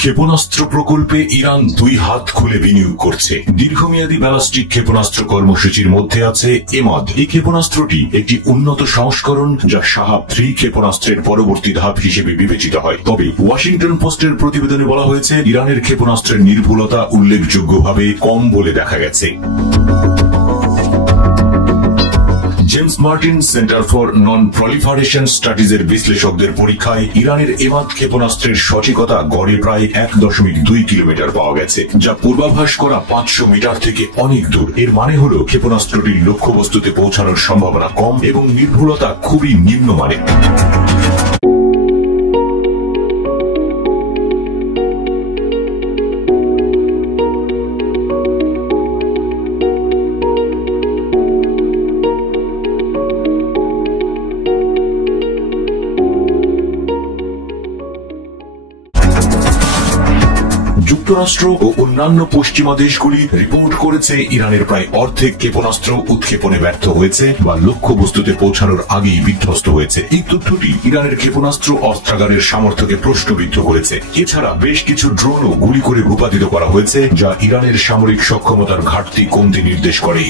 ক্ষেপণাস্ত্র প্রকল্পে ইরান 2 হাত খুলে বিনিয়োগ করছে। দীর্ঘমেয়াদী ব্যালিস্টিক ক্ষেপণাস্ত্র কর্মসূচির মধ্যে আছে এমাদ। এই ক্ষেপণাস্ত্রটি একটি উন্নত সংস্করণ যা শাহাব 3 ক্ষেপণাস্ত্রের পরবর্তী ধাপ হিসেবে বিবেচিত হয়। তবে ওয়াশিংটন পোস্টের প্রতিবেদনে বলা হয়েছে ইরানের ক্ষেপণাস্ত্রের নির্ভুলতা উল্লেখযোগ্যভাবে কম বলে দেখা গেছে। James Martin Center for non proliferation স্টাডিজের বিশ্লেষকদের পরীক্ষায় ইরানের এমাদ ক্ষেপণাস্ত্রের সঠিকতা গড়ে প্রায় 1.2 কিলোমিটার পাওয়া গেছে, যা পূর্বাভাস করা 500 মিটার থেকে অনেক দূর। এর মানে হলো ক্ষেপণাস্ত্রটির লক্ষ্যবস্তুতে পৌঁছানোর সম্ভাবনা কম এবং নির্ভুলতা খুবই নিম্নমানের। যুক্তরাষ্ট্র ও অন্যান্য পশ্চিমা দেশগুলি রিপোর্ট করেছে ইরানের প্রায় অর্ধেক ক্ষেপণাস্ত্র উৎক্ষেপণে ব্যর্থ হয়েছে বা লক্ষ্যবস্তুতে পৌঁছানোর আগেই বিধ্বস্ত হয়েছে। এই তথ্যটি ইরানের ক্ষেপণাস্ত্র অস্ত্রাগারের সামর্থ্যকে প্রশ্নবিদ্ধ করেছে। এছাড়া বেশ কিছু ড্রোনও গুলি করে ভূপাতিত করা হয়েছে, যা ইরানের সামরিক সক্ষমতার ঘাটতি কমতে নির্দেশ করে।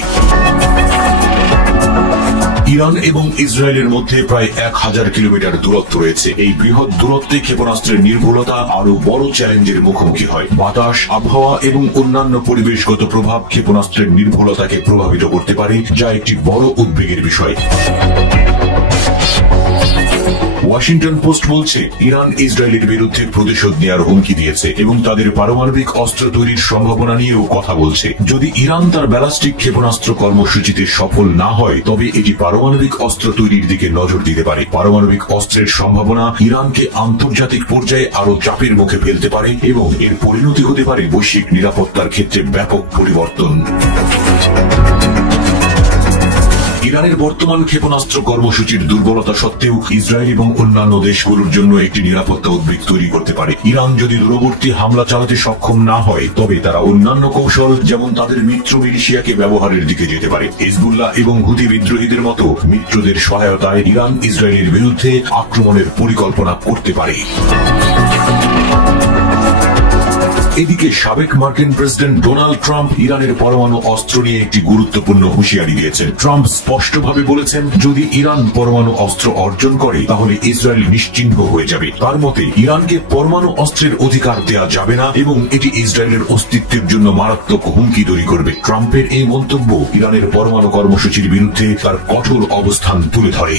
ইরান এবং ইসরায়েলের মধ্যে প্রায় 1000 কিলোমিটার দূরত্ব রয়েছে। এই বৃহৎ দূরত্বে ক্ষেপণাস্ত্রের নির্ভুলতা আরো বড় চ্যালেঞ্জের মুখোমুখি হয়। বাতাস, আবহাওয়া এবং অন্যান্য পরিবেশগত প্রভাব ক্ষেপণাস্ত্রের নির্ভুলতাকে প্রভাবিত করতে পারে, যা একটি বড় উদ্বেগের বিষয়। ওয়াশিংটন পোস্ট বলছে ইরান ইসরায়েলের বিরুদ্ধে প্রতিশোধ নেওয়ার হুমকি দিয়েছে এবং তাদের পারমাণবিক অস্ত্র তৈরির সম্ভাবনা নিয়েও কথা বলছে। যদি ইরান তার ব্যালিস্টিক ক্ষেপণাস্ত্র কর্মসূচিতে সফল না হয়, তবে এটি পারমাণবিক অস্ত্র তৈরির দিকে নজর দিতে পারে। পারমাণবিক অস্ত্রের সম্ভাবনা ইরানকে আন্তর্জাতিক পর্যায়ে আরো চাপের মুখে ফেলতে পারে এবং এর পরিণতি হতে পারে বৈশ্বিক নিরাপত্তার ক্ষেত্রে ব্যাপক পরিবর্তন। ইরানের বর্তমান ক্ষেপণাস্ত্র কর্মসূচির দুর্বলতা সত্ত্বেও ইসরায়েল এবং অন্যান্য দেশগুলোর জন্য একটি নিরাপত্তা উদ্বেগ তৈরি করতে পারে। ইরান যদি দূরবর্তী হামলা চালাতে সক্ষম না হয়, তবে তারা অন্যান্য কৌশল যেমন তাদের মিত্র মিলিশিয়াকে ব্যবহারের দিকে যেতে পারে। হিজবুল্লাহ এবং হুতি বিদ্রোহীদের মতো মিত্রদের সহায়তায় ইরান ইসরায়েলের বিরুদ্ধে আক্রমণের পরিকল্পনা করতে পারে। এদিকে সাবেক মার্কিন প্রেসিডেন্ট ডোনাল্ড ট্রাম্প ইরানের পরমাণু অস্ত্র নিয়ে একটি গুরুত্বপূর্ণ হুঁশিয়ারি দিয়েছেন। ট্রাম্প স্পষ্টভাবে বলেছেন, যদি ইরান পরমাণু অস্ত্র অর্জন করে তাহলে ইসরায়েল নিশ্চিহ্ন হয়ে যাবে। তার মতে ইরানকে পরমাণু অস্ত্রের অধিকার দেওয়া যাবে না এবং এটি ইসরায়েলের অস্তিত্বের জন্য মারাত্মক হুমকি তৈরি করবে। ট্রাম্পের এই মন্তব্য ইরানের পরমাণু কর্মসূচির বিরুদ্ধে তার কঠোর অবস্থান তুলে ধরে।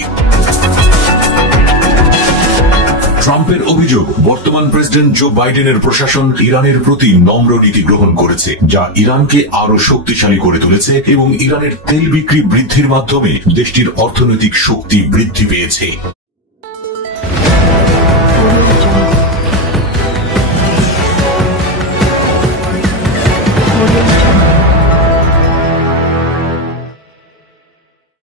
ট্রাম্পের অভিযোগ, বর্তমান প্রেসিডেন্ট জো বাইডেনের প্রশাসন ইরানের প্রতি নম্র নীতি গ্রহণ করেছে, যা ইরানকে আরো শক্তিশালী করে তুলেছে এবং ইরানের তেল বিক্রি বৃদ্ধির মাধ্যমে দেশটির অর্থনৈতিক শক্তি বৃদ্ধি পেয়েছে।